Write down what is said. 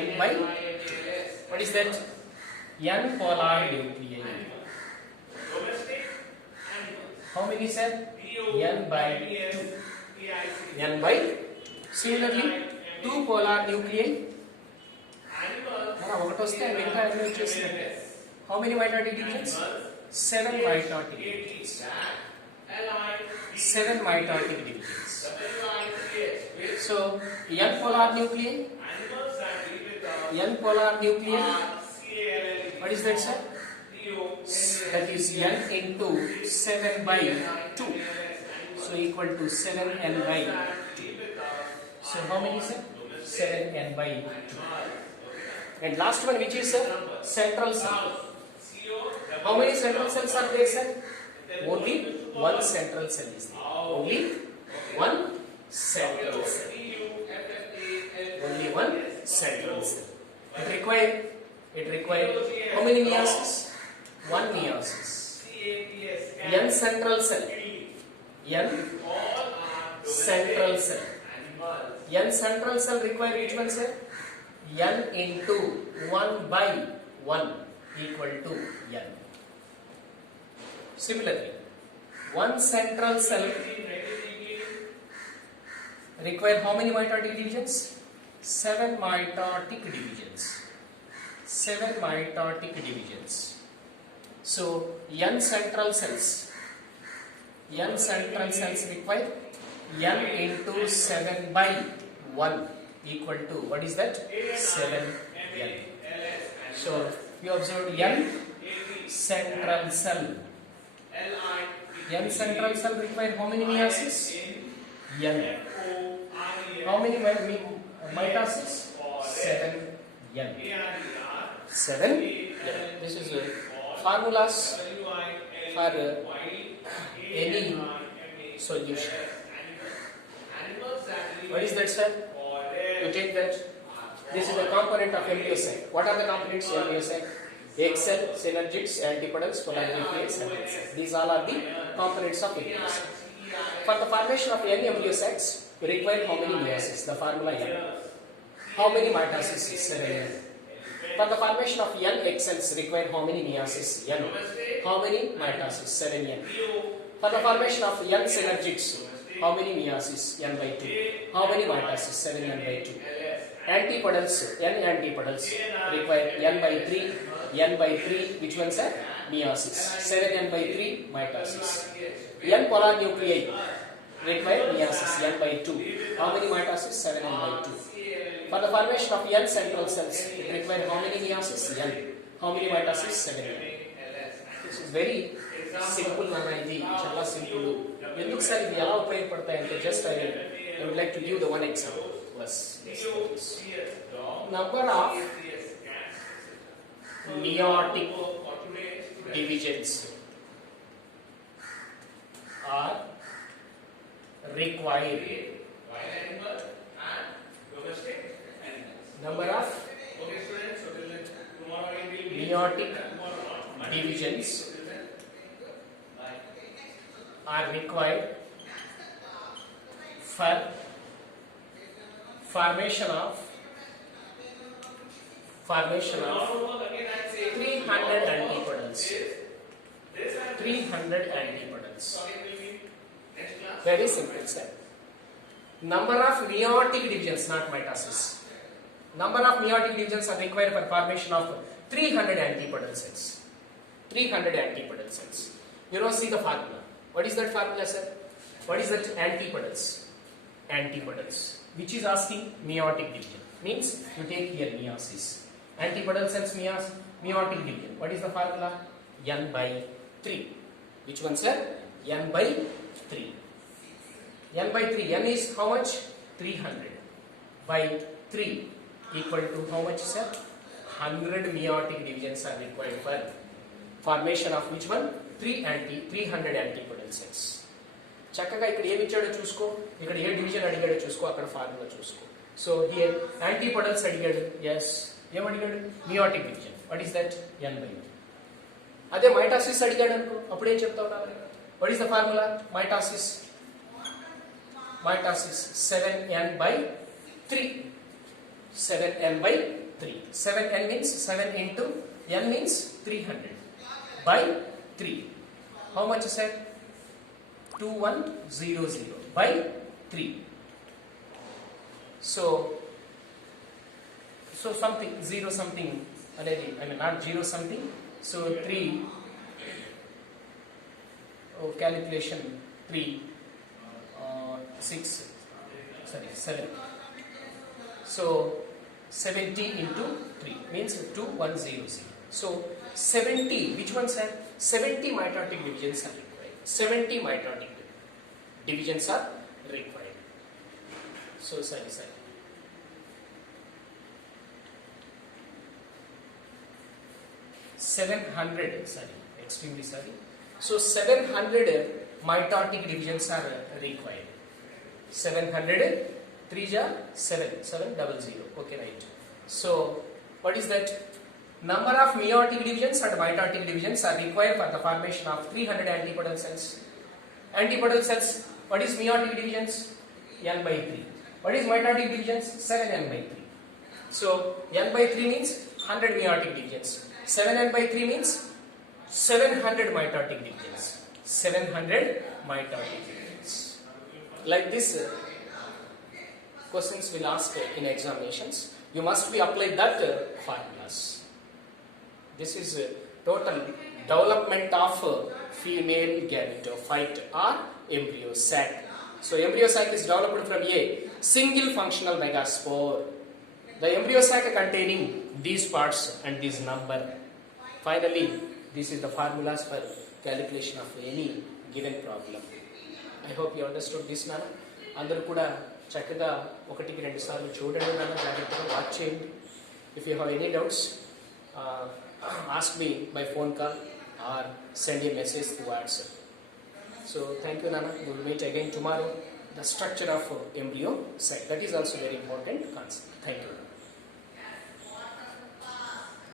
n by, what is that? N polar nuclei. How many sir? N by 2. N by, similarly 2 polar nuclei. ఒకటి వస్తే మిగతా అన్ని వచ్చేసినట్టే. How many mitotic divisions? 7 mitotic divisions. 7 mitotic divisions. So n polar nuclei. N polar nuclei. What is that, sir? That is n into 7 by 2. So equal to 7n by 2. So how many, sir? 7n by 2. And last one, which is central cell. How many central cells are there, sir? Only one central cell is there. Only one central cell. Only one central cell. It requires how many meiosis? One meiosis. N central cell. N central cell. N central cell require which one, sir? N into 1 by 1 equal to n. Similarly, one central cell require how many mitotic divisions? 7 mitotic divisions. 7 mitotic divisions. So n central cells require n into 7 by 1 equal to, what is that? 7n. So you observed n central cell. N central cell require how many meiosis? N. How many mitosis? 7n. 7n. This is formulas for any solution. What is that, sir? You take that. This is the component of amniocyte. What are the components of amniocyte? Egg cell, synergids, antipodals, polar nucleus, and N cell. These all are the components of amniocyte. For the formation of n amniocytes, we require how many meiosis? The formula n. How many mitosis? 7n. For the formation of n egg cells, require how many meiosis? N. How many mitosis? 7n. For the formation of n synergids, how many meiosis? N by 2. How many mitosis? 7n by 2. Antipodals, n antipodals require n by 3. N by 3, which ones are? Meiosis. 7n by 3, mitosis. N polar nuclei require meiosis. N by 2. How many mitosis? 7n by 2. For the formation of n central cells, it require how many meiosis? N. How many mitosis? 7n. This is very simple one. ఇది చాలా simple. ఎందుకు sir ఇది ఎలా ఉపయోగపడతాయంటే just I would like to give the one example. Number of meiotic divisions are required. Number of meiotic divisions are required for formation of 300 antipodals. 300 antipodals. Very simple step. Number of meiotic divisions, not mitosis. Number of meiotic divisions are required for formation of 300 antipodal cells. 300 antipodal cells. You know, see the formula. What is that formula, sir? What is that? Antipodals. Antipodals. Which is asking meiotic division. Means you take here meiosis. Antipodal cells meiotic division. What is the formula? N by 3. Which one, sir? N by 3. N by 3. N is how much? 300 by 3 equal to how much, sir? 100 meiotic divisions are required for formation of which one? 300 antipodal cells. చక్కగా ఇక్కడ ఏమి ఇచ్చాడో చూసుకో, ఇక్కడ ఏ division అడిగాడో చూసుకో, అక్కడ formula చూసుకో. So here antipodals అడిగాడు. ఎస్, ఏమడిగాడు? Meiotic division. What is that? n by 2. అదే మైటాసిస్ అడిగాడు అనుకో, అప్పుడు ఏం చెప్తావు? What is the formula? Mitosis 7n by 3. 7n by 3. 7n means 7 into n means 300 by 3. How much is that? 2100 by 3. So something 0 something అనేది I mean not 0 something. So 3 calculation 3 6 sorry 7. So 70 into 3 means 2100. So 70, which one sir? 70 mitotic divisions are required. 70 mitotic divisions are required. So sorry. 700, sorry, extremely sorry. So 700 mitotic divisions are required. 700, 3 ja 7, 700. Okay, right. So what is that? Number of meiotic divisions and mitotic divisions are required for the formation of 300 antipodal cells. Antipodal cells, what is meiotic divisions? N by 3. What is mitotic divisions? 7n by 3. So n by 3 means 100 meiotic divisions. 7n by 3 means 700 mitotic divisions. 700 mitotic divisions. Like this, questions will ask in examinations. You must be applied that formulas. This is total development of female gametophyte or embryo sac. So embryo sac is developed from a single functional megaspore. The embryo sac containing these parts and this number. Finally, this is the formulas for calculation of any given problem. I hope you understood this now. అందరూ కూడా చక్కగా ఒకటికి రెండు సార్లు చూడండి నాన్న, జాగ్రత్తగా watch చేయండి. If you have any doubts, ask me by phone call or send a message to WhatsApp. So thank you Nana. We will meet again tomorrow. The structure of embryo sac, that is also very important concept. Thank you.